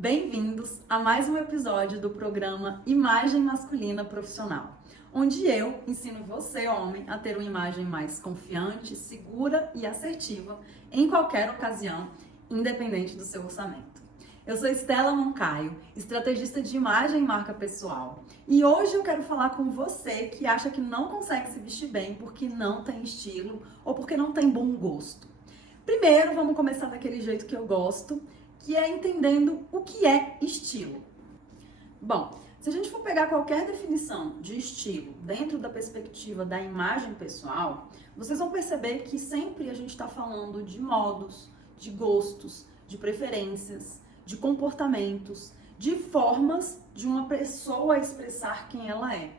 Bem-vindos a mais um episódio do programa Imagem Masculina Profissional, onde eu ensino você, homem, a ter uma imagem mais confiante, segura e assertiva em qualquer ocasião, independente do seu orçamento. Eu sou Estela Moncaio, estrategista de imagem e marca pessoal, e hoje eu quero falar com você que acha que não consegue se vestir bem porque não tem estilo ou porque não tem bom gosto. Primeiro, vamos começar daquele jeito que eu gosto, que é entendendo o que é estilo. Bom, se a gente for pegar qualquer definição de estilo dentro da perspectiva da imagem pessoal, vocês vão perceber que sempre a gente está falando de modos, de gostos, de preferências, de comportamentos, de formas de uma pessoa expressar quem ela é.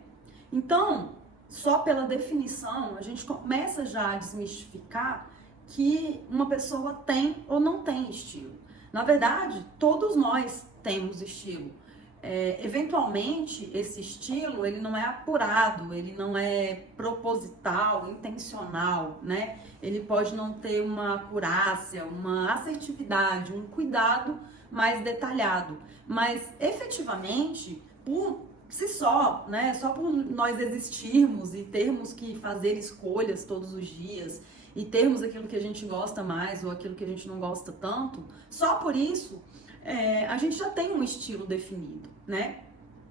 Então, só pela definição, a gente começa já a desmistificar que uma pessoa tem ou não tem estilo. Na verdade, todos nós temos estilo. Eventualmente, esse estilo, ele não é apurado, ele não é proposital, intencional, né? Ele pode não ter uma acurácia, uma assertividade, um cuidado mais detalhado. Mas, efetivamente, por si só, né? Só por nós existirmos e termos que fazer escolhas todos os dias, e termos aquilo que a gente gosta mais ou aquilo que a gente não gosta tanto, só por isso a gente já tem um estilo definido, né?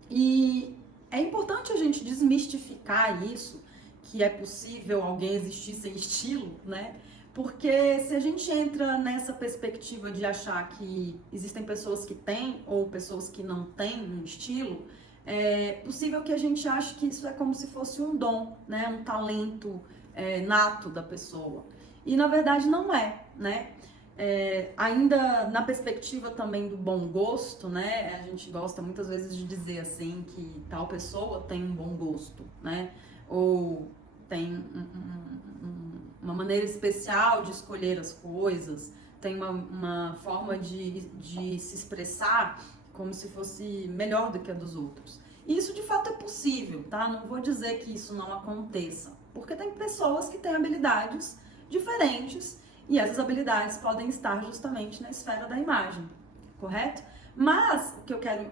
E é importante a gente desmistificar isso, que é possível alguém existir sem estilo, né? Porque se a gente entra nessa perspectiva de achar que existem pessoas que têm ou pessoas que não têm um estilo, é possível que a gente ache que isso é como se fosse um dom, né? Um talento nato da pessoa. E na verdade não é, né? Ainda na perspectiva também do bom gosto, né? A gente gosta muitas vezes de dizer assim que tal pessoa tem um bom gosto, né? Ou tem uma maneira especial de escolher as coisas, tem uma forma de se expressar como se fosse melhor do que a dos outros. E isso de fato é possível, tá? Não vou dizer que isso não aconteça, porque tem pessoas que têm habilidades diferentes e essas habilidades podem estar justamente na esfera da imagem, correto? Mas o que eu quero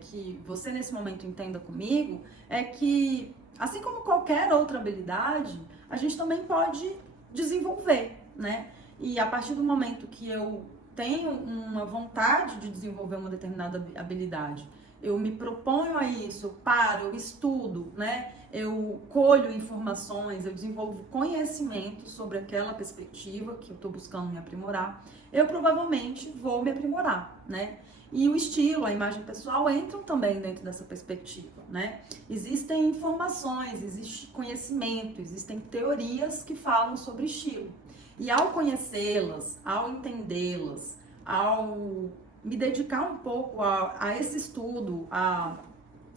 que você nesse momento entenda comigo é que, assim como qualquer outra habilidade, a gente também pode desenvolver, né? E a partir do momento que eu tenho uma vontade de desenvolver uma determinada habilidade, eu me proponho a isso, eu paro, eu estudo, né? Eu colho informações, eu desenvolvo conhecimento sobre aquela perspectiva que eu estou buscando me aprimorar, eu provavelmente vou me aprimorar, né? E o estilo, a imagem pessoal entram também dentro dessa perspectiva, né? Existem informações, existe conhecimento, existem teorias que falam sobre estilo. E ao conhecê-las, ao entendê-las, ao me dedicar um pouco a esse estudo,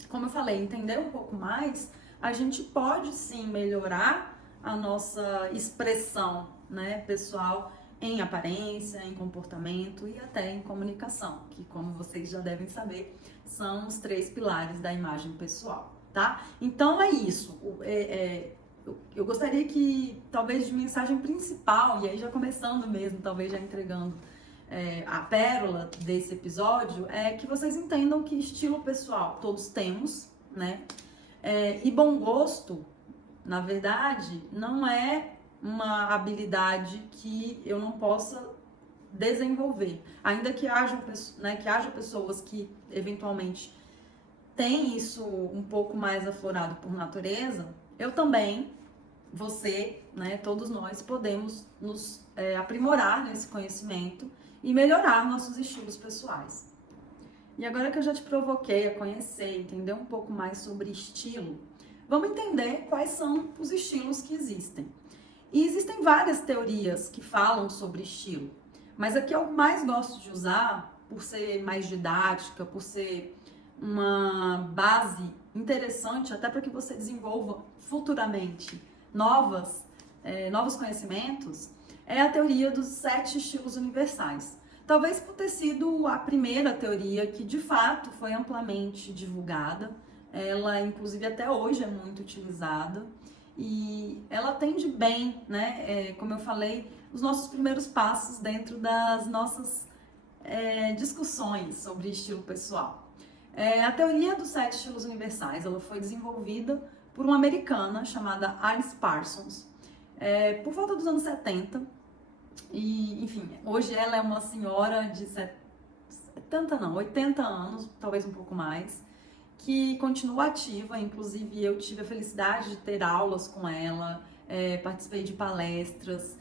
como eu falei, entender um pouco mais, a gente pode sim melhorar a nossa expressão, né, pessoal, em aparência, em comportamento e até em comunicação, que, como vocês já devem saber, são os 3 pilares da imagem pessoal, tá? Então é isso. Eu gostaria que, talvez, de mensagem principal, e aí já começando mesmo, talvez já entregando a pérola desse episódio, é que vocês entendam que estilo pessoal todos temos, né? E bom gosto, na verdade, não é uma habilidade que eu não possa desenvolver. Ainda que haja pessoas que eventualmente têm isso um pouco mais aflorado por natureza, eu também, você, né, todos nós podemos nos aprimorar nesse conhecimento e melhorar nossos estilos pessoais. E agora que eu já te provoquei a conhecer, entender um pouco mais sobre estilo, vamos entender quais são os estilos que existem. E existem várias teorias que falam sobre estilo, mas a que eu mais gosto de usar, por ser mais didática, por ser uma base interessante, até para que você desenvolva futuramente novos conhecimentos, é a teoria dos 7 estilos universais. Talvez por ter sido a primeira teoria que de fato foi amplamente divulgada, ela inclusive até hoje é muito utilizada e ela atende bem, né, como eu falei, os nossos primeiros passos dentro das nossas discussões sobre estilo pessoal. A teoria dos 7 estilos universais, ela foi desenvolvida por uma americana chamada Alice Parsons, por volta dos anos 70. E, enfim, hoje ela é uma senhora de 80 anos, talvez um pouco mais, que continua ativa. Inclusive eu tive a felicidade de ter aulas com ela, participei de palestras,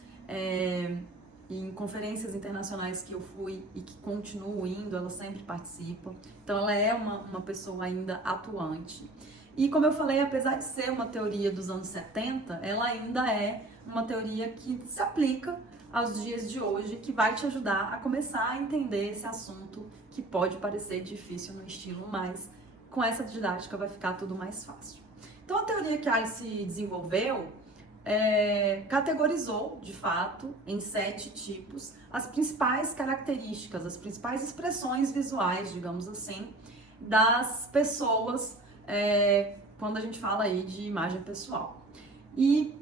em conferências internacionais que eu fui e que continuo indo, ela sempre participa. Então ela é uma pessoa ainda atuante. E como eu falei, apesar de ser uma teoria dos anos 70, ela ainda é uma teoria que se aplica aos dias de hoje, que vai te ajudar a começar a entender esse assunto que pode parecer difícil no estilo, mas com essa didática vai ficar tudo mais fácil. Então a teoria que a Alice desenvolveu categorizou, de fato, em 7 tipos, as principais características, as principais expressões visuais, digamos assim, das pessoas quando a gente fala aí de imagem pessoal. E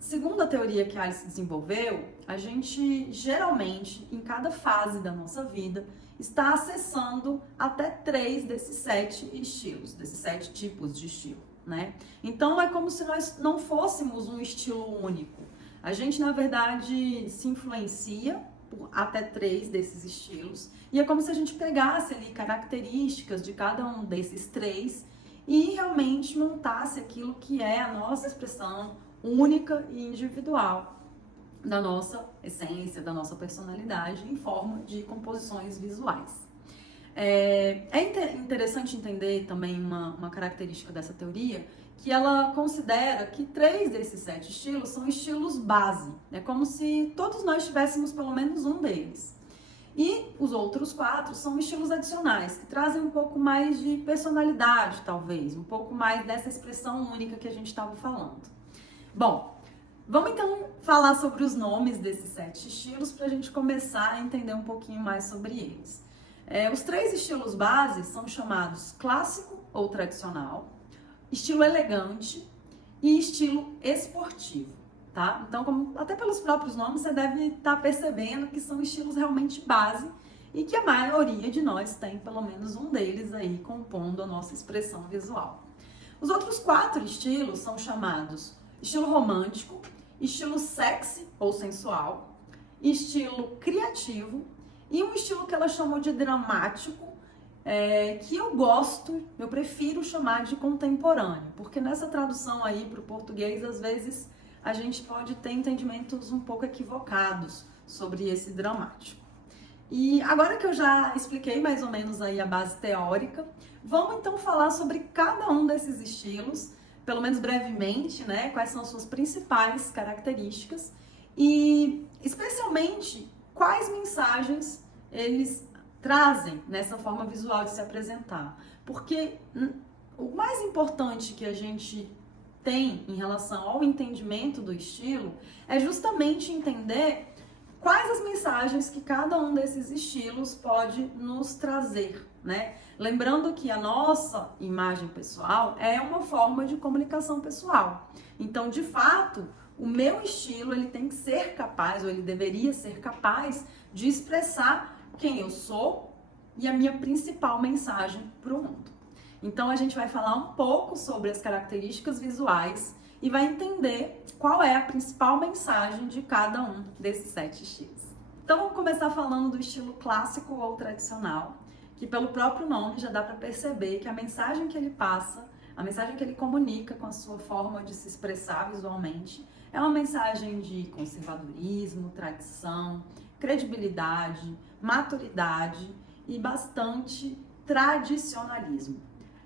segundo a teoria que a Alice desenvolveu, a gente geralmente, em cada fase da nossa vida, está acessando até 3 desses 7 estilos, desses 7 tipos de estilo, né? Então é como se nós não fôssemos um estilo único. A gente, na verdade, se influencia por até 3 desses estilos, e é como se a gente pegasse ali características de cada um desses 3 e realmente montasse aquilo que é a nossa expressão única e individual da nossa essência, da nossa personalidade em forma de composições visuais. Interessante entender também uma característica dessa teoria, que ela considera que 3 desses 7 estilos são estilos base. É como se todos nós tivéssemos pelo menos um deles. E os outros 4 são estilos adicionais, que trazem um pouco mais de personalidade, talvez, um pouco mais dessa expressão única que a gente estava falando. Bom, vamos então falar sobre os nomes desses 7 estilos para a gente começar a entender um pouquinho mais sobre eles. Os 3 estilos bases são chamados clássico ou tradicional, estilo elegante e estilo esportivo, tá? Então, até pelos próprios nomes, você deve estar percebendo que são estilos realmente base e que a maioria de nós tem pelo menos um deles aí compondo a nossa expressão visual. Os outros 4 estilos são chamados estilo romântico, estilo sexy ou sensual, estilo criativo e um estilo que ela chamou de dramático, que eu prefiro chamar de contemporâneo, porque nessa tradução aí para o português, às vezes, a gente pode ter entendimentos um pouco equivocados sobre esse dramático. E agora que eu já expliquei mais ou menos aí a base teórica, vamos então falar sobre cada um desses estilos, pelo menos brevemente, né? Quais são as suas principais características e, especialmente, quais mensagens eles trazem nessa forma visual de se apresentar. Porque o mais importante que a gente tem em relação ao entendimento do estilo é justamente entender quais as mensagens que cada um desses estilos pode nos trazer, né? Lembrando que a nossa imagem pessoal é uma forma de comunicação pessoal. Então, de fato, o meu estilo ele tem que ser capaz, ou ele deveria ser capaz de expressar quem eu sou e a minha principal mensagem para o mundo. Então, a gente vai falar um pouco sobre as características visuais e vai entender qual é a principal mensagem de cada um desses 7 estilos. Então, vamos começar falando do estilo clássico ou tradicional, que pelo próprio nome já dá para perceber que a mensagem que ele passa, a mensagem que ele comunica com a sua forma de se expressar visualmente, é uma mensagem de conservadorismo, tradição, credibilidade, maturidade e bastante tradicionalismo.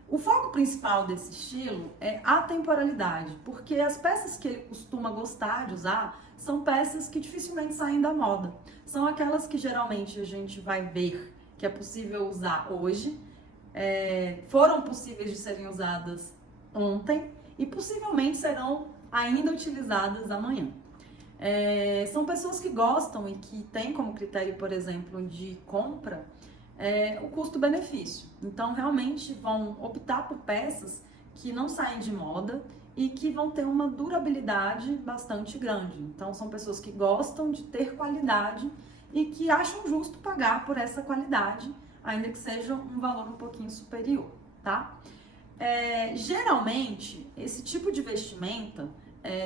O foco principal desse estilo é a temporalidade, porque as peças que ele costuma gostar de usar são peças que dificilmente saem da moda. São aquelas que geralmente a gente vai ver que é possível usar hoje, foram possíveis de serem usadas ontem e possivelmente serão ainda utilizadas amanhã. São pessoas que gostam e que têm como critério, por exemplo, de compra, o custo-benefício. Então, realmente vão optar por peças que não saem de moda e que vão ter uma durabilidade bastante grande. Então, são pessoas que gostam de ter qualidade e que acham justo pagar por essa qualidade, ainda que seja um valor um pouquinho superior, tá? Geralmente, esse tipo de vestimenta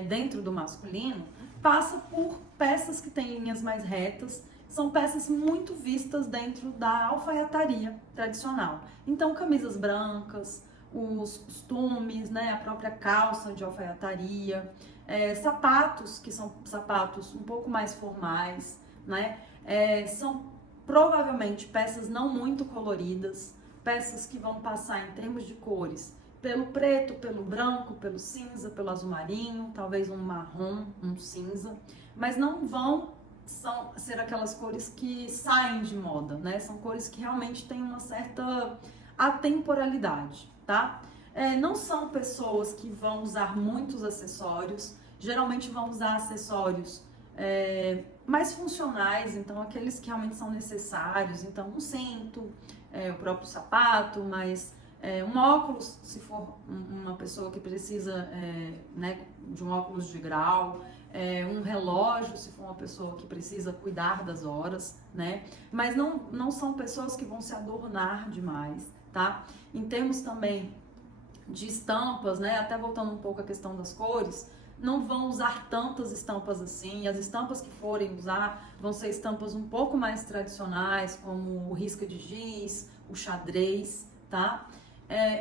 dentro do masculino passa por peças que têm linhas mais retas, são peças muito vistas dentro da alfaiataria tradicional. Então, camisas brancas, os costumes, né, a própria calça de alfaiataria, sapatos, que são sapatos um pouco mais formais, né, são provavelmente peças não muito coloridas, peças que vão passar em termos de cores pelo preto, pelo branco, pelo cinza, pelo azul marinho, talvez um marrom, um cinza, mas não vão ser aquelas cores que saem de moda, né? São cores que realmente têm uma certa atemporalidade, tá? Não são pessoas que vão usar muitos acessórios, geralmente vão usar acessórios mais funcionais, então aqueles que realmente são necessários, então um cinto, o próprio sapato, mas um óculos, se for uma pessoa que precisa né, de um óculos de grau, um relógio, se for uma pessoa que precisa cuidar das horas, né? Mas não são pessoas que vão se adornar demais, tá? Em termos também de estampas, né? Até voltando um pouco à questão das cores, não vão usar tantas estampas assim, as estampas que forem usar vão ser estampas um pouco mais tradicionais, como o risca de giz, o xadrez, tá?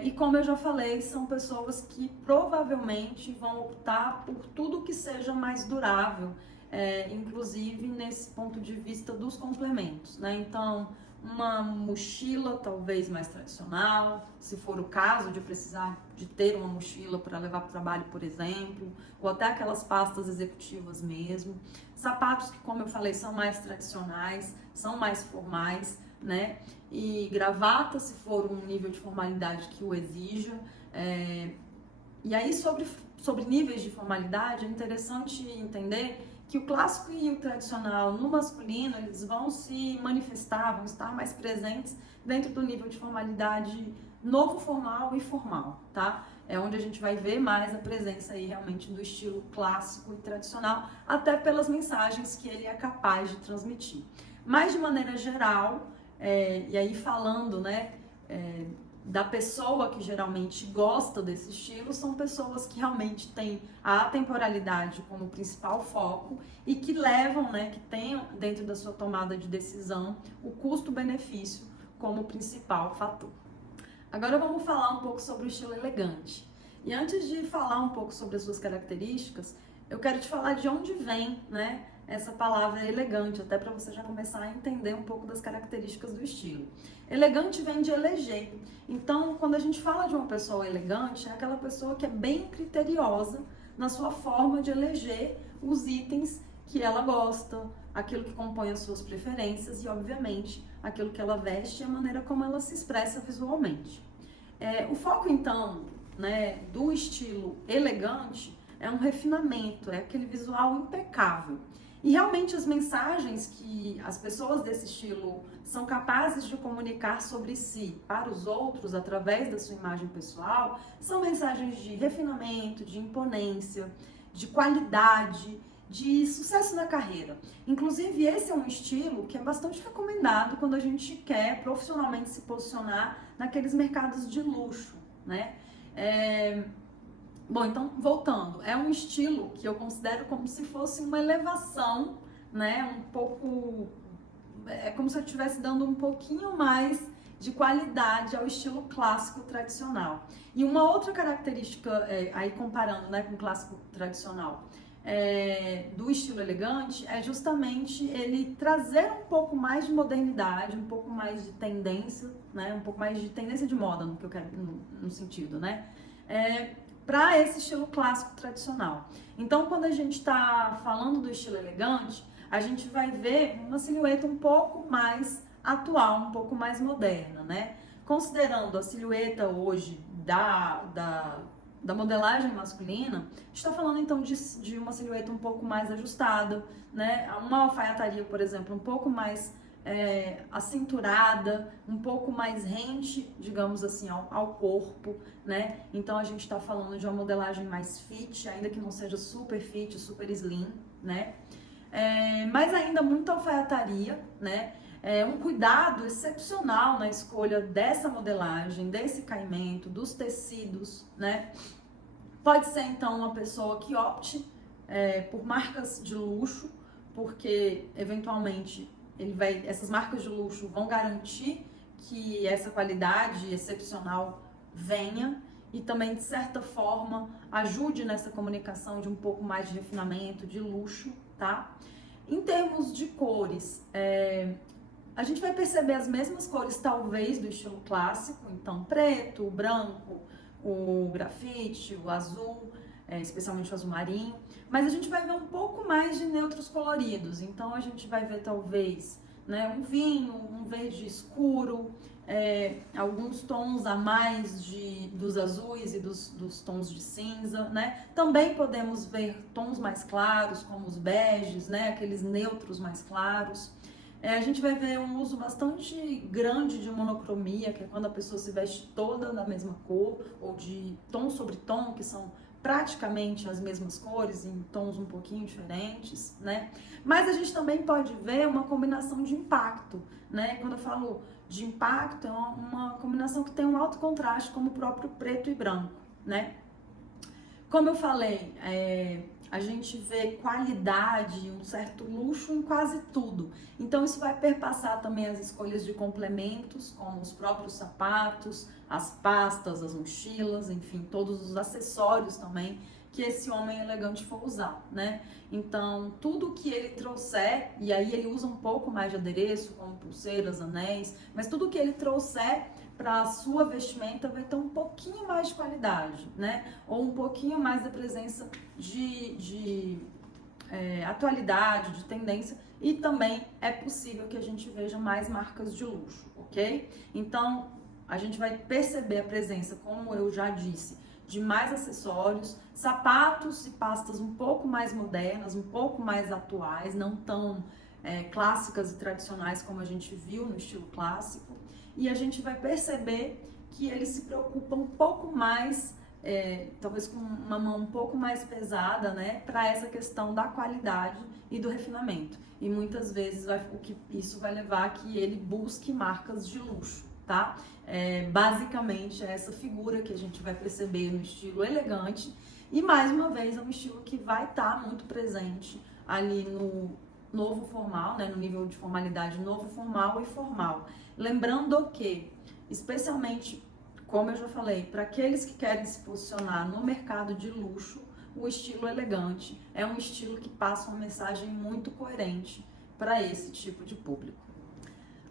E como eu já falei, são pessoas que provavelmente vão optar por tudo que seja mais durável, inclusive nesse ponto de vista dos complementos, né? Então, uma mochila talvez mais tradicional, se for o caso de precisar de ter uma mochila para levar para o trabalho, por exemplo, ou até aquelas pastas executivas mesmo. Sapatos que, como eu falei, são mais tradicionais, são mais formais, né? E gravata, se for um nível de formalidade que o exija. E aí, sobre níveis de formalidade, é interessante entender que o clássico e o tradicional no masculino, eles vão se manifestar, vão estar mais presentes dentro do nível de formalidade novo formal e formal, tá? É onde a gente vai ver mais a presença aí realmente do estilo clássico e tradicional, até pelas mensagens que ele é capaz de transmitir. Mas de maneira geral, e aí falando, né, da pessoa que geralmente gosta desse estilo, são pessoas que realmente têm a atemporalidade como principal foco e que levam, né, que tenham dentro da sua tomada de decisão o custo-benefício como principal fator. Agora vamos falar um pouco sobre o estilo elegante. E antes de falar um pouco sobre as suas características, eu quero te falar de onde vem, né, essa palavra elegante, até para você já começar a entender um pouco das características do estilo. Elegante vem de eleger. Então, quando a gente fala de uma pessoa elegante, é aquela pessoa que é bem criteriosa na sua forma de eleger os itens que ela gosta, aquilo que compõe as suas preferências e, obviamente, aquilo que ela veste e a maneira como ela se expressa visualmente. O foco, então, né, do estilo elegante é um refinamento, é aquele visual impecável. E realmente as mensagens que as pessoas desse estilo são capazes de comunicar sobre si para os outros através da sua imagem pessoal são mensagens de refinamento, de imponência, de qualidade, de sucesso na carreira. Inclusive, esse é um estilo que é bastante recomendado quando a gente quer profissionalmente se posicionar naqueles mercados de luxo, né? Bom, então, voltando, é um estilo que eu considero como se fosse uma elevação, né, um pouco, é como se eu estivesse dando um pouquinho mais de qualidade ao estilo clássico tradicional. E uma outra característica, aí comparando, né, com o clássico tradicional, do estilo elegante, é justamente ele trazer um pouco mais de modernidade, um pouco mais de tendência, né, um pouco mais de tendência de moda, no que eu quero, no sentido, né, para esse estilo clássico tradicional. Então, quando a gente está falando do estilo elegante, a gente vai ver uma silhueta um pouco mais atual, um pouco mais moderna, né? Considerando a silhueta hoje da modelagem masculina, a gente está falando então de uma silhueta um pouco mais ajustada, né? Uma alfaiataria, por exemplo, um pouco mais acinturada, um pouco mais rente, digamos assim, ao corpo, né? Então a gente está falando de uma modelagem mais fit, ainda que não seja super fit, super slim, né? mas ainda muita alfaiataria, né? Um cuidado excepcional na escolha dessa modelagem, desse caimento, dos tecidos, né? Pode ser então uma pessoa que opte por marcas de luxo, porque eventualmente essas marcas de luxo vão garantir que essa qualidade excepcional venha e também, de certa forma, ajude nessa comunicação de um pouco mais de refinamento, de luxo, tá? Em termos de cores, a gente vai perceber as mesmas cores, talvez, do estilo clássico, então preto, branco, o grafite, o azul, especialmente o azul marinho, mas a gente vai ver um pouco mais de neutros coloridos, então a gente vai ver talvez, né, um vinho, um verde escuro, alguns tons a mais dos azuis e dos tons de cinza, né? Também podemos ver tons mais claros, como os beges, né, aqueles neutros mais claros. A gente vai ver um uso bastante grande de monocromia, que é quando a pessoa se veste toda da mesma cor, ou de tom sobre tom, que são praticamente as mesmas cores, em tons um pouquinho diferentes, né? Mas a gente também pode ver uma combinação de impacto, né? Quando eu falo de impacto, é uma combinação que tem um alto contraste, como o próprio preto e branco, né? Como eu falei, a gente vê qualidade, um certo luxo em quase tudo. Então isso vai perpassar também as escolhas de complementos, como os próprios sapatos, as pastas, as mochilas, enfim, todos os acessórios também que esse homem elegante for usar, né? Então, tudo que ele trouxer, e aí ele usa um pouco mais de adereço, como pulseiras, anéis, mas tudo que ele trouxer para a sua vestimenta vai ter um pouquinho mais de qualidade, né? Ou um pouquinho mais da presença de atualidade, de tendência, e também é possível que a gente veja mais marcas de luxo, ok? Então, a gente vai perceber a presença, como eu já disse, de mais acessórios, sapatos e pastas um pouco mais modernas, um pouco mais atuais, não tão clássicas e tradicionais como a gente viu no estilo clássico. E a gente vai perceber que ele se preocupa um pouco mais, talvez com uma mão um pouco mais pesada, né, para essa questão da qualidade e do refinamento. E muitas vezes isso vai levar a que ele busque marcas de luxo, tá? Basicamente é essa figura que a gente vai perceber no estilo elegante, e mais uma vez é um estilo que vai estar muito presente ali no novo formal, né, no nível de formalidade novo formal e formal. Lembrando que, especialmente, como eu já falei, para aqueles que querem se posicionar no mercado de luxo, o estilo elegante é um estilo que passa uma mensagem muito coerente para esse tipo de público.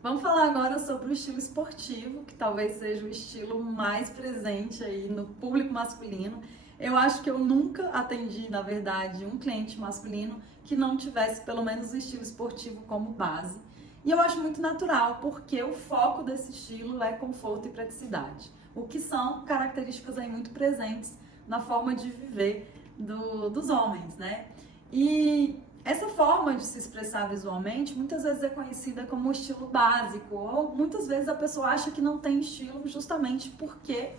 Vamos falar agora sobre o estilo esportivo, que talvez seja o estilo mais presente aí no público masculino. Eu acho que eu nunca atendi, na verdade, um cliente masculino que não tivesse pelo menos o estilo esportivo como base. E eu acho muito natural, porque o foco desse estilo é conforto e praticidade, o que são características aí muito presentes na forma de viver dos homens, né? E essa forma de se expressar visualmente muitas vezes é conhecida como estilo básico, ou muitas vezes a pessoa acha que não tem estilo justamente porque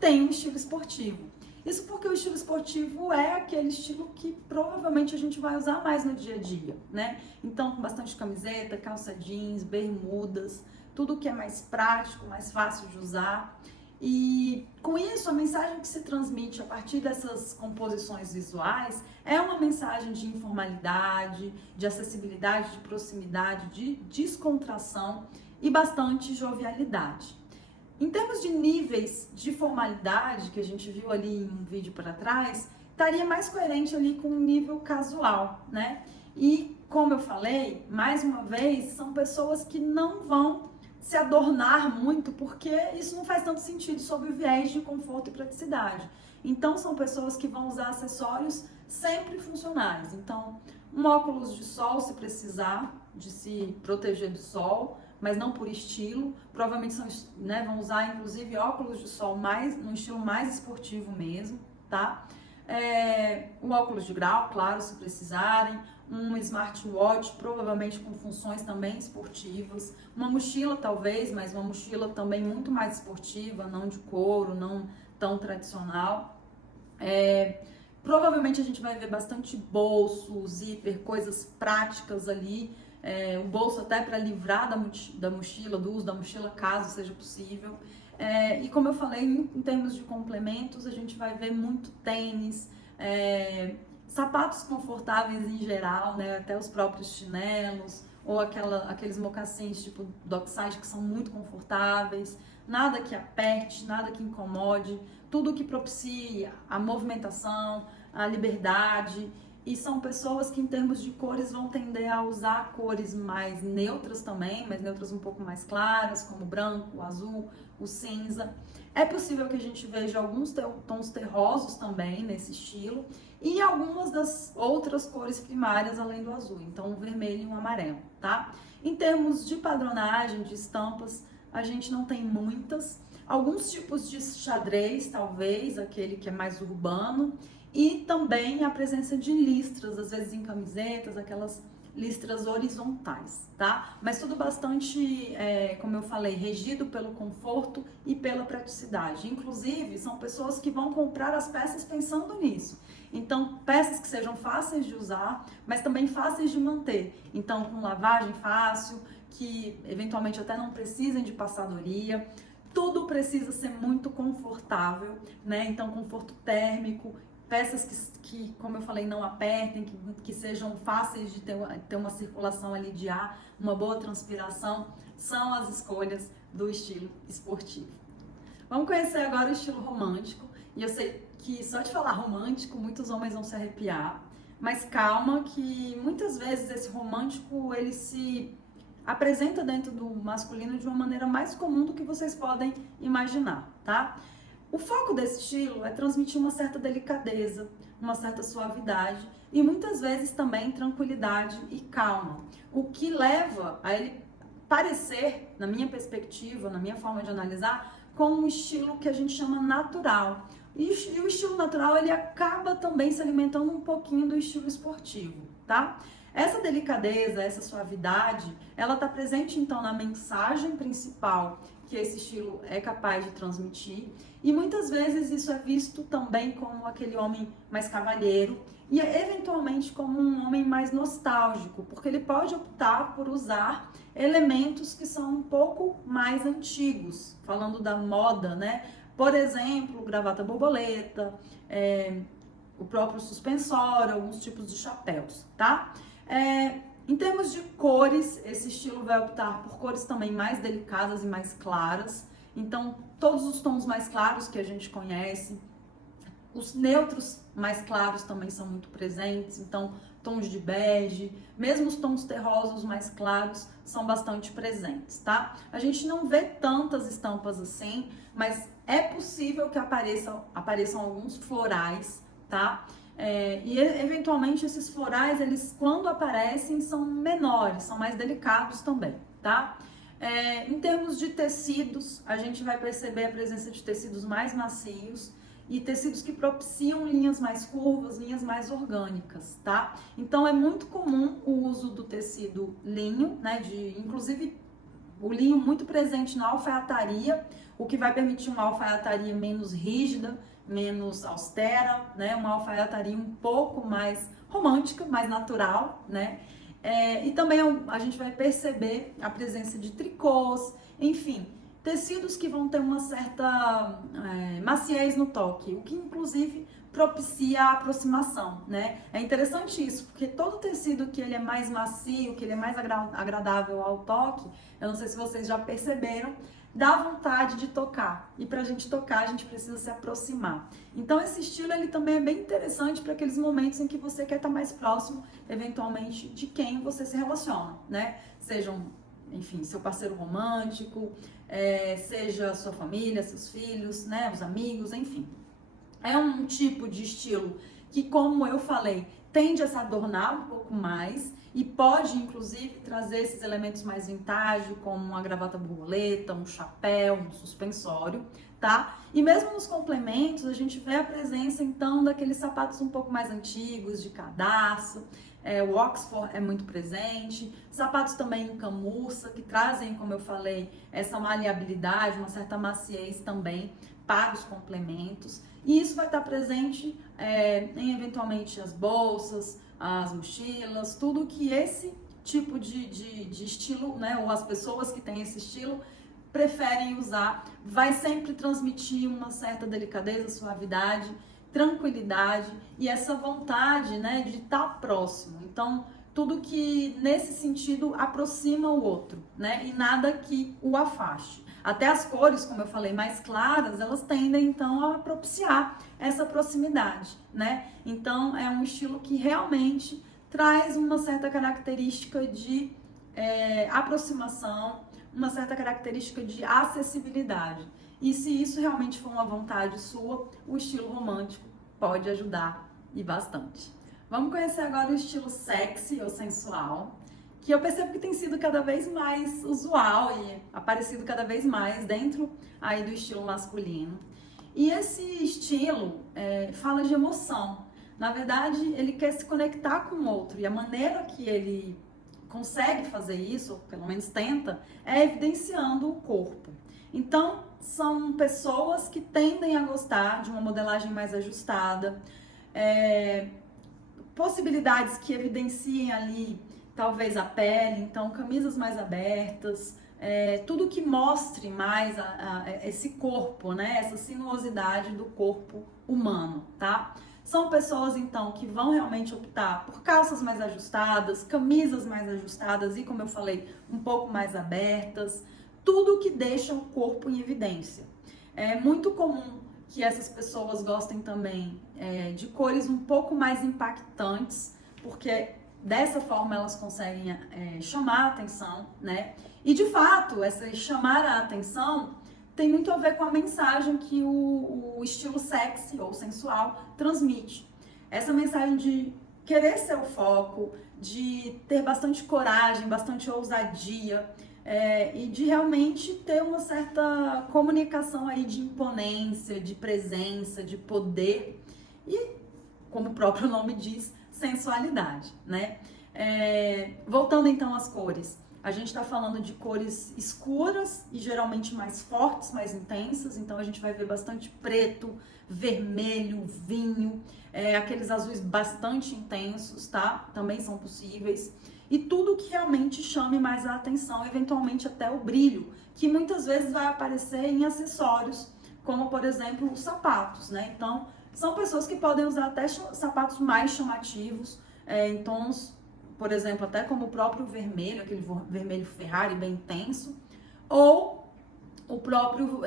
tem um estilo esportivo. Isso porque o estilo esportivo é aquele estilo que provavelmente a gente vai usar mais no dia a dia, né? Então, com bastante camiseta, calça jeans, bermudas, tudo que é mais prático, mais fácil de usar. E com isso, a mensagem que se transmite a partir dessas composições visuais é uma mensagem de informalidade, de acessibilidade, de proximidade, de descontração e bastante jovialidade. Em termos de níveis de formalidade, que a gente viu ali em um vídeo para trás, estaria mais coerente ali com um nível casual, né? E, como eu falei, mais uma vez, são pessoas que não vão se adornar muito, porque isso não faz tanto sentido sob o viés de conforto e praticidade. Então, são pessoas que vão usar acessórios sempre funcionais. Então, um óculos de sol, se precisar, de se proteger do sol, mas não por estilo. Provavelmente vão usar, inclusive, óculos de sol no estilo mais esportivo mesmo, tá? Um óculos de grau, claro, se precisarem. Um smartwatch, provavelmente com funções também esportivas. Uma mochila, talvez, mas uma mochila também muito mais esportiva, não de couro, não tão tradicional. Provavelmente a gente vai ver bastante bolso, zíper, coisas práticas ali, o bolso até para livrar da mochila, do uso da mochila, caso seja possível. E como eu falei, em termos de complementos, a gente vai ver muito tênis, sapatos confortáveis em geral, né? Até os próprios chinelos, ou aqueles mocassins tipo dockside que são muito confortáveis, nada que aperte, nada que incomode, tudo que propicie a movimentação, a liberdade. E são pessoas que, em termos de cores, vão tender a usar cores mais neutras também, mas neutras um pouco mais claras, como o branco, o azul, o cinza. É possível que a gente veja alguns tons terrosos também nesse estilo e algumas das outras cores primárias além do azul, então o vermelho e o amarelo, tá? Em termos de padronagem, de estampas, a gente não tem muitas. Alguns tipos de xadrez, talvez, aquele que é mais urbano, e também a presença de listras, às vezes em camisetas, aquelas listras horizontais, tá? Mas tudo bastante, como eu falei, regido pelo conforto e pela praticidade. Inclusive, são pessoas que vão comprar as peças pensando nisso. Então, peças que sejam fáceis de usar, mas também fáceis de manter. Então, com lavagem fácil, que eventualmente até não precisem de passadoria. Tudo precisa ser muito confortável, né? Então, conforto térmico, peças que, como eu falei, não apertem, que sejam fáceis de ter uma circulação ali de ar, uma boa transpiração, são as escolhas do estilo esportivo. Vamos conhecer agora o estilo romântico. E eu sei que só de falar romântico, muitos homens vão se arrepiar, mas calma que muitas vezes esse romântico, ele se apresenta dentro do masculino de uma maneira mais comum do que vocês podem imaginar, tá? O foco desse estilo é transmitir uma certa delicadeza, uma certa suavidade e muitas vezes também tranquilidade e calma, o que leva a ele parecer, na minha perspectiva, na minha forma de analisar, como um estilo que a gente chama natural. E o estilo natural, ele acaba também se alimentando um pouquinho do estilo esportivo, tá? Essa delicadeza, essa suavidade, ela está presente então na mensagem principal que esse estilo é capaz de transmitir e muitas vezes isso é visto também como aquele homem mais cavalheiro e eventualmente como um homem mais nostálgico, porque ele pode optar por usar elementos que são um pouco mais antigos, falando da moda, né? Por exemplo, gravata borboleta, o próprio suspensório, alguns tipos de chapéus, tá? Em termos de cores, esse estilo vai optar por cores também mais delicadas e mais claras. Então, todos os tons mais claros que a gente conhece, os neutros mais claros também são muito presentes. Então, tons de bege, mesmo os tons terrosos mais claros são bastante presentes, tá? A gente não vê tantas estampas assim, mas é possível que apareçam alguns florais, tá? E eventualmente esses florais, eles quando aparecem são menores, são mais delicados também, tá? Em termos de tecidos, a gente vai perceber a presença de tecidos mais macios e tecidos que propiciam linhas mais curvas, linhas mais orgânicas, tá? Então é muito comum o uso do tecido linho, né? Inclusive o linho muito presente na alfaiataria, o que vai permitir uma alfaiataria menos rígida, menos austera, né? Uma alfaiataria um pouco mais romântica, mais natural, né? E também a gente vai perceber a presença de tricôs, enfim, tecidos que vão ter uma certa maciez no toque, o que inclusive propicia a aproximação, né? É interessante isso, porque todo tecido que ele é mais macio, que ele é mais agradável ao toque, eu não sei se vocês já perceberam, dá vontade de tocar. E pra gente tocar, a gente precisa se aproximar. Então esse estilo, ele também é bem interessante para aqueles momentos em que você quer estar mais próximo, eventualmente, de quem você se relaciona, né? Sejam, enfim, seu parceiro romântico, seja sua família, seus filhos, né? Os amigos, enfim. É um tipo de estilo que, como eu falei, tende a se adornar um pouco mais e pode, inclusive, trazer esses elementos mais vintage, como uma gravata borboleta, um chapéu, um suspensório, tá? E mesmo nos complementos, a gente vê a presença, então, daqueles sapatos um pouco mais antigos, de cadarço. O Oxford é muito presente, sapatos também em camurça, que trazem, como eu falei, essa maleabilidade, uma certa maciez também para os complementos. E isso vai estar presente em, eventualmente, as bolsas, as mochilas, tudo que esse tipo de estilo, né, ou as pessoas que têm esse estilo preferem usar, vai sempre transmitir uma certa delicadeza, suavidade, tranquilidade e essa vontade, né, de estar próximo. Então, tudo que nesse sentido aproxima o outro, né, e nada que o afaste. Até as cores, como eu falei, mais claras, elas tendem então a propiciar essa proximidade, né? Então, é um estilo que realmente traz uma certa característica de aproximação, uma certa característica de acessibilidade. E se isso realmente for uma vontade sua, o estilo romântico pode ajudar e bastante. Vamos conhecer agora o estilo sexy ou sensual, que eu percebo que tem sido cada vez mais usual e aparecido cada vez mais dentro aí do estilo masculino. E esse estilo fala de emoção. Na verdade, ele quer se conectar com o outro e a maneira que ele consegue fazer isso, ou pelo menos tenta, é evidenciando o corpo. Então, são pessoas que tendem a gostar de uma modelagem mais ajustada, possibilidades que evidenciem ali, talvez, a pele, então camisas mais abertas, tudo que mostre mais esse corpo, né? Essa sinuosidade do corpo humano, tá? São pessoas, então, que vão realmente optar por calças mais ajustadas, camisas mais ajustadas e, como eu falei, um pouco mais abertas, tudo que deixa o corpo em evidência. É muito comum que essas pessoas gostem também de cores um pouco mais impactantes, porque dessa forma elas conseguem chamar a atenção, né? E de fato, essa chamar a atenção tem muito a ver com a mensagem que o estilo sexy ou sensual transmite. Essa mensagem de querer ser o foco, de ter bastante coragem, bastante ousadia, e de realmente ter uma certa comunicação aí de imponência, de presença, de poder e, como o próprio nome diz, sensualidade, né? Voltando então às cores, a gente está falando de cores escuras e geralmente mais fortes, mais intensas, então a gente vai ver bastante preto, vermelho, vinho, aqueles azuis bastante intensos, tá? Também são possíveis. E tudo que realmente chame mais a atenção, eventualmente até o brilho, que muitas vezes vai aparecer em acessórios, como por exemplo os sapatos, né? Então, são pessoas que podem usar até sapatos mais chamativos, em tons, por exemplo, até como o próprio vermelho, aquele vermelho Ferrari bem intenso, ou o próprio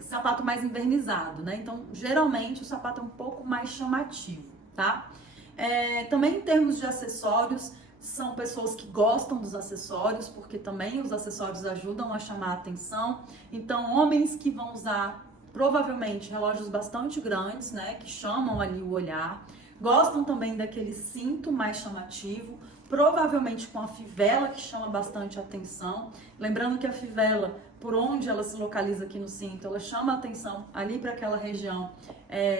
sapato mais invernizado, né? Então, geralmente o sapato é um pouco mais chamativo, tá? Também em termos de acessórios, são pessoas que gostam dos acessórios, porque também os acessórios ajudam a chamar a atenção. Então, homens que vão usar provavelmente relógios bastante grandes, né, que chamam ali o olhar. Gostam também daquele cinto mais chamativo, provavelmente com a fivela que chama bastante a atenção. Lembrando que a fivela, por onde ela se localiza aqui no cinto, ela chama a atenção ali para aquela região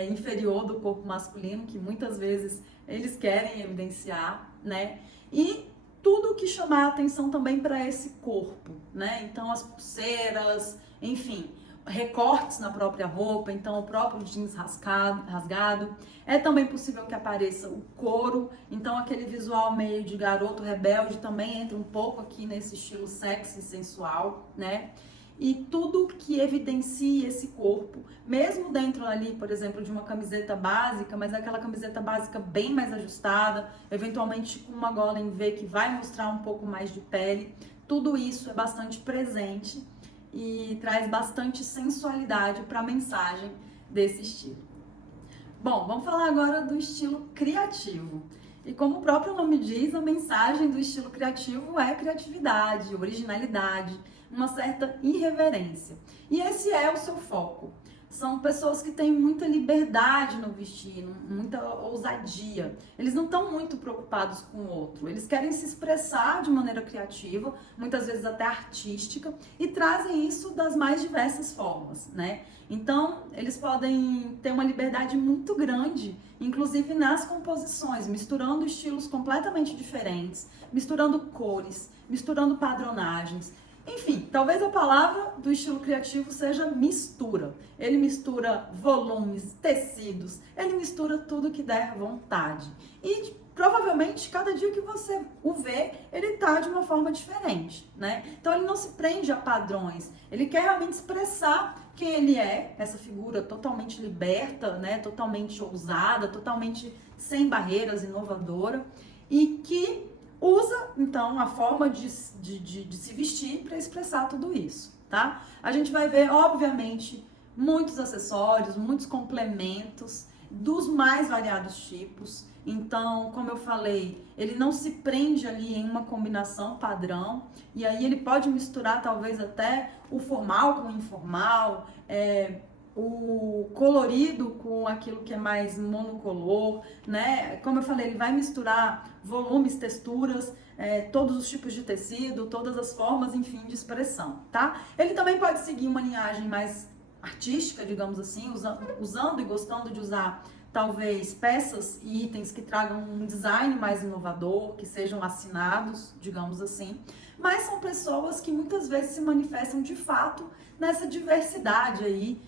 inferior do corpo masculino, que muitas vezes eles querem evidenciar, né? E tudo que chamar a atenção também para esse corpo, né? Então as pulseiras, enfim, recortes na própria roupa, então o próprio jeans rasgado. É também possível que apareça o couro, então aquele visual meio de garoto rebelde também entra um pouco aqui nesse estilo sexy, sensual, né? E tudo que evidencie esse corpo, mesmo dentro ali, por exemplo, de uma camiseta básica, mas aquela camiseta básica bem mais ajustada, eventualmente com uma gola em V que vai mostrar um pouco mais de pele, tudo isso é bastante presente e traz bastante sensualidade para a mensagem desse estilo. Bom, vamos falar agora do estilo criativo. E como o próprio nome diz, a mensagem do estilo criativo é criatividade, originalidade, uma certa irreverência. E esse é o seu foco. São pessoas que têm muita liberdade no vestir, muita ousadia. Eles não estão muito preocupados com o outro. Eles querem se expressar de maneira criativa, muitas vezes até artística, e trazem isso das mais diversas formas, né? Então, eles podem ter uma liberdade muito grande, inclusive nas composições, misturando estilos completamente diferentes, misturando cores, misturando padronagens. Enfim, talvez a palavra do estilo criativo seja mistura. Ele mistura volumes, tecidos, ele mistura tudo que der vontade. E provavelmente, cada dia que você o vê, ele tá de uma forma diferente, né? Então ele não se prende a padrões, ele quer realmente expressar quem ele é, essa figura totalmente liberta, né? Totalmente ousada, totalmente sem barreiras, inovadora, e que usa, então, a forma de se vestir para expressar tudo isso, tá? A gente vai ver, obviamente, muitos acessórios, muitos complementos dos mais variados tipos. Então, como eu falei, ele não se prende ali em uma combinação padrão, e aí ele pode misturar talvez até o formal com o informal, o colorido com aquilo que é mais monocolor, né? Como eu falei, ele vai misturar volumes, texturas, todos os tipos de tecido, todas as formas, enfim, de expressão, tá? Ele também pode seguir uma linhagem mais artística, digamos assim, usando e gostando de usar talvez peças e itens que tragam um design mais inovador, que sejam assinados, digamos assim, mas são pessoas que muitas vezes se manifestam de fato nessa diversidade aí,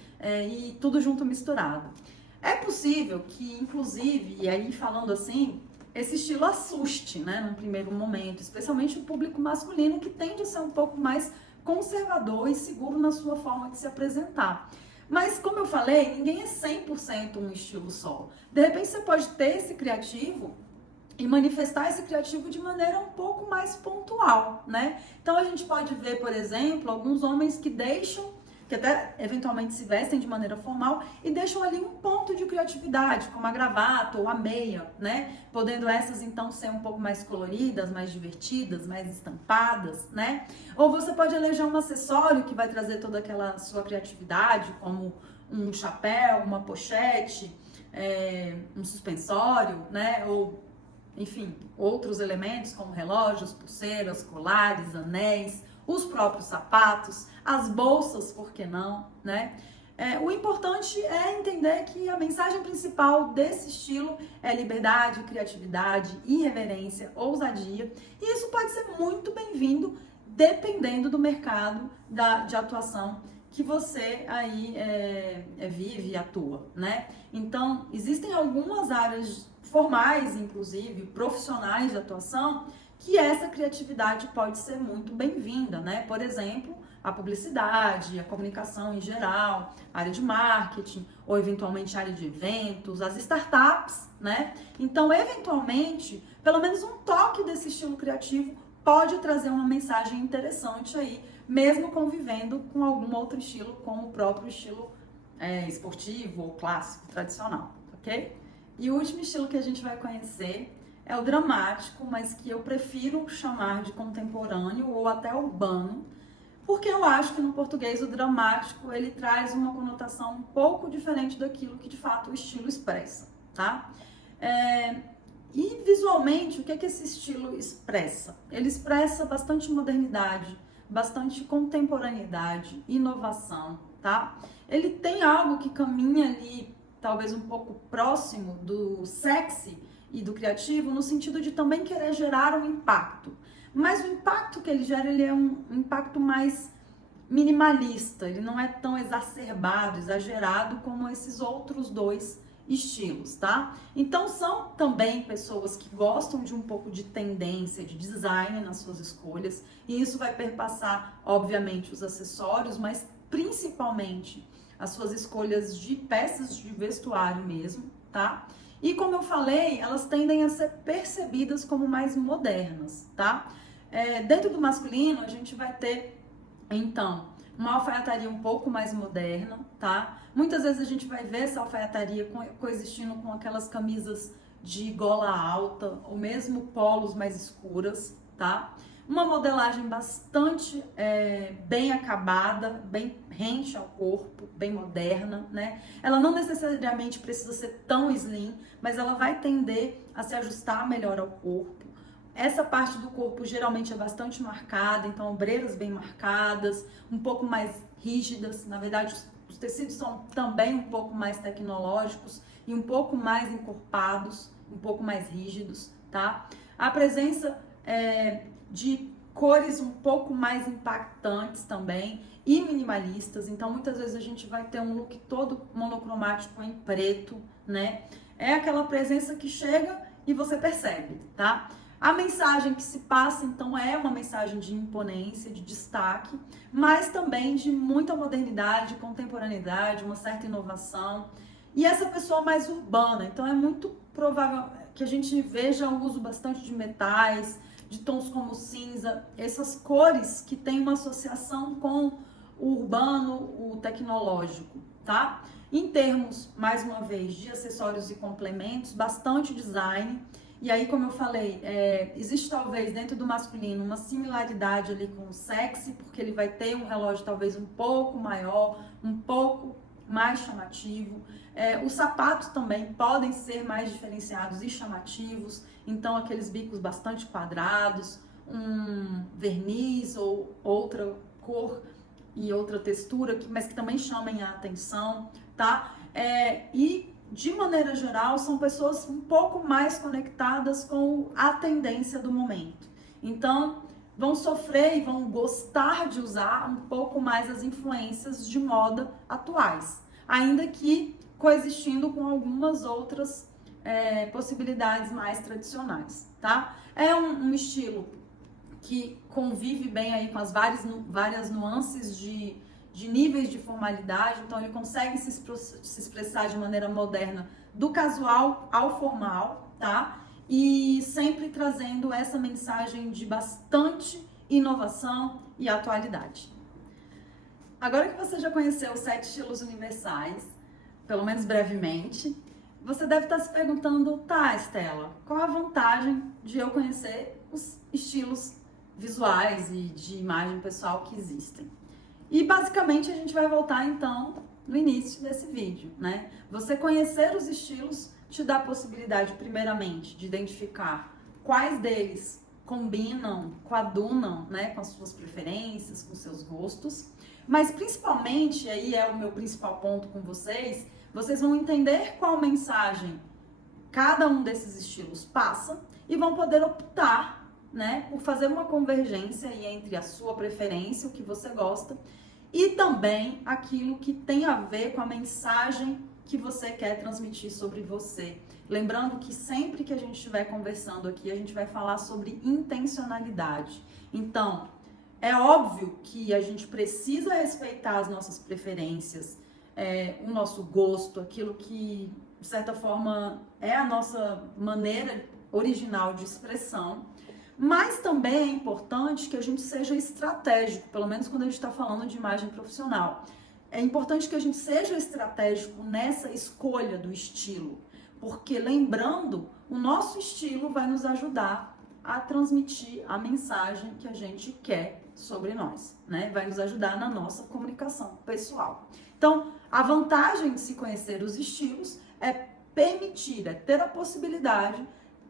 e tudo junto misturado. É possível que, inclusive, e aí falando assim, esse estilo assuste, né, num primeiro momento, especialmente o público masculino, que tende a ser um pouco mais conservador e seguro na sua forma de se apresentar. Mas, como eu falei, ninguém é 100% um estilo só. De repente, você pode ter esse criativo e manifestar esse criativo de maneira um pouco mais pontual, né? Então, a gente pode ver, por exemplo, alguns homens que até eventualmente se vestem de maneira formal e deixam ali um ponto de criatividade, como a gravata ou a meia, né? Podendo essas então ser um pouco mais coloridas, mais divertidas, mais estampadas, né? Ou você pode eleger um acessório que vai trazer toda aquela sua criatividade, como um chapéu, uma pochete, um suspensório, né? Ou, enfim, outros elementos como relógios, pulseiras, colares, anéis, os próprios sapatos, as bolsas, por que não, né? O importante é entender que a mensagem principal desse estilo é liberdade, criatividade, irreverência, ousadia, e isso pode ser muito bem-vindo dependendo do mercado de atuação que você aí vive e atua, né? Então, existem algumas áreas formais, inclusive, profissionais de atuação, que essa criatividade pode ser muito bem-vinda, né? Por exemplo, a publicidade, a comunicação em geral, a área de marketing, ou eventualmente a área de eventos, as startups, né? Então, eventualmente, pelo menos um toque desse estilo criativo pode trazer uma mensagem interessante aí, mesmo convivendo com algum outro estilo, como o próprio estilo esportivo ou clássico, tradicional, ok? E o último estilo que a gente vai conhecer é o dramático, mas que eu prefiro chamar de contemporâneo ou até urbano, porque eu acho que no português o dramático ele traz uma conotação um pouco diferente daquilo que de fato o estilo expressa, tá? E visualmente, o que esse estilo expressa? Ele expressa bastante modernidade, bastante contemporaneidade, inovação, tá? Ele tem algo que caminha ali, talvez um pouco próximo do sexy e do criativo, no sentido de também querer gerar um impacto. Mas o impacto que ele gera, ele é um impacto mais minimalista, ele não é tão exacerbado, exagerado como esses outros dois estilos, tá? Então são também pessoas que gostam de um pouco de tendência, de design nas suas escolhas, e isso vai perpassar, obviamente, os acessórios, mas principalmente as suas escolhas de peças de vestuário mesmo, tá? E como eu falei, elas tendem a ser percebidas como mais modernas, tá? Dentro do masculino, a gente vai ter, então, uma alfaiataria um pouco mais moderna, tá? Muitas vezes a gente vai ver essa alfaiataria coexistindo com aquelas camisas de gola alta, ou mesmo polos mais escuras, tá? uma modelagem bastante bem acabada, bem rente ao corpo, bem moderna, né? Ela não necessariamente precisa ser tão slim, mas ela vai tender a se ajustar melhor ao corpo. Essa parte do corpo geralmente é bastante marcada, então ombreiras bem marcadas, um pouco mais rígidas. Na verdade, os tecidos são também um pouco mais tecnológicos e um pouco mais encorpados, um pouco mais rígidos, tá? A presença de cores um pouco mais impactantes também e minimalistas, então muitas vezes a gente vai ter um look todo monocromático em preto, né? É aquela presença que chega e você percebe, tá? A mensagem que se passa, então, é uma mensagem de imponência, de destaque, mas também de muita modernidade, contemporaneidade, uma certa inovação. E essa pessoa mais urbana, então é muito provável que a gente veja o uso bastante de metais, de tons como cinza, essas cores que têm uma associação com o urbano, o tecnológico, tá? Em termos, mais uma vez, de acessórios e complementos, bastante design. E aí, como eu falei, existe talvez dentro do masculino uma similaridade ali com o sexy, porque ele vai ter um relógio talvez um pouco maior, um pouco mais chamativo. Os sapatos também podem ser mais diferenciados e chamativos, então aqueles bicos bastante quadrados, um verniz ou outra cor e outra textura, mas que também chamem a atenção, tá? E de maneira geral, são pessoas um pouco mais conectadas com a tendência do momento. Então, vão sofrer e vão gostar de usar um pouco mais as influências de moda atuais, ainda que coexistindo com algumas outras possibilidades mais tradicionais, tá? É um estilo que convive bem aí com as várias nuances de níveis de formalidade, então ele consegue se expressar de maneira moderna do casual ao formal, tá? E sempre trazendo essa mensagem de bastante inovação e atualidade. Agora que você já conheceu os 7 estilos universais, pelo menos brevemente, você deve estar se perguntando, tá, Estela, qual a vantagem de eu conhecer os estilos visuais e de imagem pessoal que existem? E basicamente a gente vai voltar então no início desse vídeo, né? Você conhecer os estilos te dá a possibilidade, primeiramente, de identificar quais deles combinam, coadunam, né, com as suas preferências, com seus gostos, mas principalmente, aí é o meu principal ponto com vocês vão entender qual mensagem cada um desses estilos passa e vão poder optar, né, por fazer uma convergência aí entre a sua preferência, o que você gosta, e também aquilo que tem a ver com a mensagem que você quer transmitir sobre você. Lembrando que sempre que a gente estiver conversando aqui, a gente vai falar sobre intencionalidade. Então, é óbvio que a gente precisa respeitar as nossas preferências, o nosso gosto, aquilo que, de certa forma, é a nossa maneira original de expressão, mas também é importante que a gente seja estratégico, pelo menos quando a gente está falando de imagem profissional. É importante que a gente seja estratégico nessa escolha do estilo, porque lembrando, o nosso estilo vai nos ajudar a transmitir a mensagem que a gente quer sobre nós, né? Vai nos ajudar na nossa comunicação pessoal. Então, a vantagem de se conhecer os estilos é permitir, é ter a possibilidade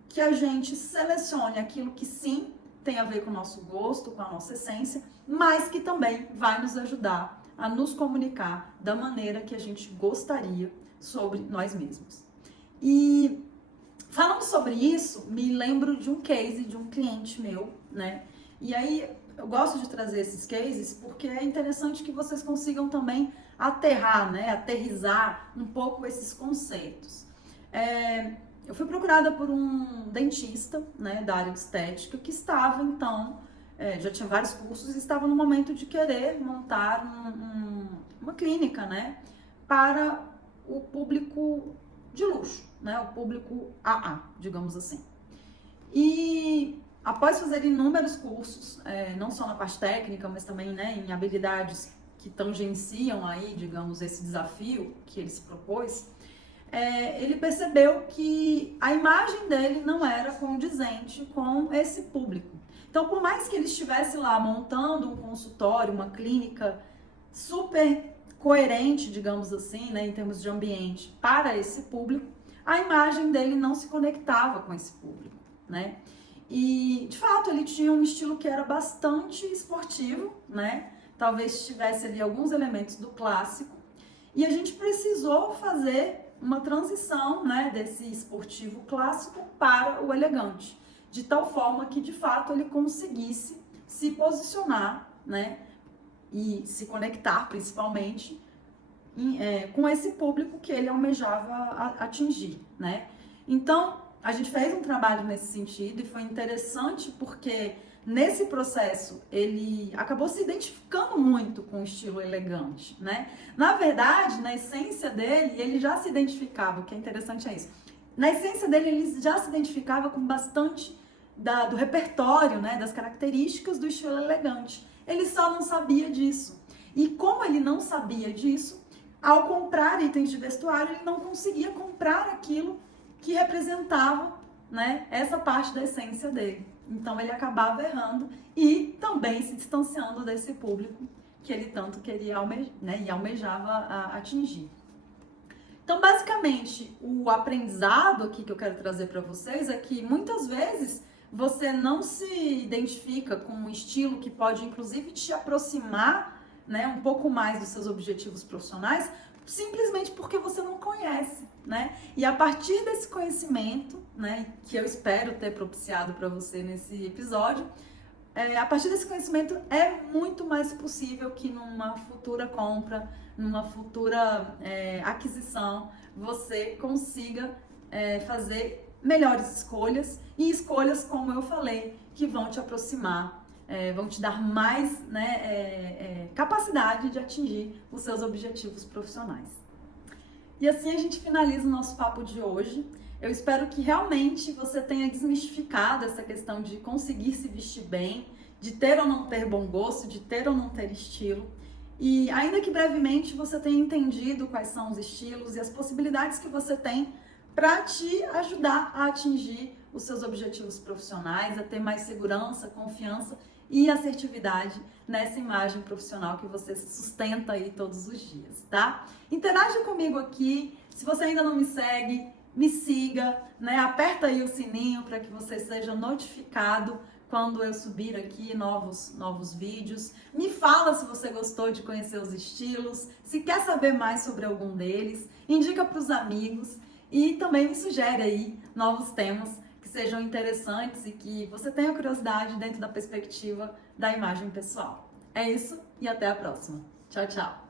que a gente selecione aquilo que sim tem a ver com o nosso gosto, com a nossa essência, mas que também vai nos ajudar a nos comunicar da maneira que a gente gostaria sobre nós mesmos. E falando sobre isso, me lembro de um case de um cliente meu, né? E aí eu gosto de trazer esses cases porque é interessante que vocês consigam também aterrar, né? Aterrizar um pouco esses conceitos. Eu fui procurada por um dentista, né, da área de estética, que estava, então, já tinha vários cursos e estava no momento de querer montar uma clínica, né, para o público de luxo, né, o público AA, digamos assim. E após fazer inúmeros cursos, não só na parte técnica, mas também, né, em habilidades que tangenciam aí, digamos, esse desafio que ele se propôs, ele percebeu que a imagem dele não era condizente com esse público. Então, por mais que ele estivesse lá montando um consultório, uma clínica super coerente, digamos assim, né, em termos de ambiente para esse público, a imagem dele não se conectava com esse público, né? E, de fato, ele tinha um estilo que era bastante esportivo, né? Talvez tivesse ali alguns elementos do clássico. E a gente precisou fazer uma transição, né, desse esportivo clássico para o elegante, de tal forma que, de fato, ele conseguisse se posicionar, né, e se conectar, principalmente, com esse público que ele almejava atingir, né? Então, a gente fez um trabalho nesse sentido e foi interessante porque nesse processo ele acabou se identificando muito com o estilo elegante, né? Na verdade, na essência dele, ele já se identificava, o que é interessante é isso. Na essência dele, ele já se identificava com bastante do repertório, né, das características do estilo elegante. Ele só não sabia disso. E como ele não sabia disso, ao comprar itens de vestuário, ele não conseguia comprar aquilo que representava, né, essa parte da essência dele. Então ele acabava errando e também se distanciando desse público que ele tanto queria, né, e almejava atingir. Então, basicamente, o aprendizado aqui que eu quero trazer para vocês é que muitas vezes você não se identifica com um estilo que pode, inclusive, te aproximar, né, um pouco mais dos seus objetivos profissionais, simplesmente porque você não conhece, né? E a partir desse conhecimento, né, que eu espero ter propiciado para você nesse episódio, a partir desse conhecimento é muito mais possível que numa futura compra, numa futura aquisição, você consiga fazer melhores escolhas e escolhas, como eu falei, que vão te aproximar, vão te dar mais, né, capacidade de atingir os seus objetivos profissionais. E assim a gente finaliza o nosso papo de hoje. Eu espero que realmente você tenha desmistificado essa questão de conseguir se vestir bem, de ter ou não ter bom gosto, de ter ou não ter estilo. E ainda que brevemente você tenha entendido quais são os estilos e as possibilidades que você tem para te ajudar a atingir os seus objetivos profissionais, a ter mais segurança, confiança e assertividade nessa imagem profissional que você sustenta aí todos os dias, tá? Interaja comigo aqui. Se você ainda não me segue, me siga, né? Aperta aí o sininho para que você seja notificado quando eu subir aqui novos vídeos. Me fala se você gostou de conhecer os estilos, se quer saber mais sobre algum deles, indica para os amigos e também me sugere aí novos temas que sejam interessantes e que você tenha curiosidade dentro da perspectiva da imagem pessoal. É isso e até a próxima. Tchau, tchau!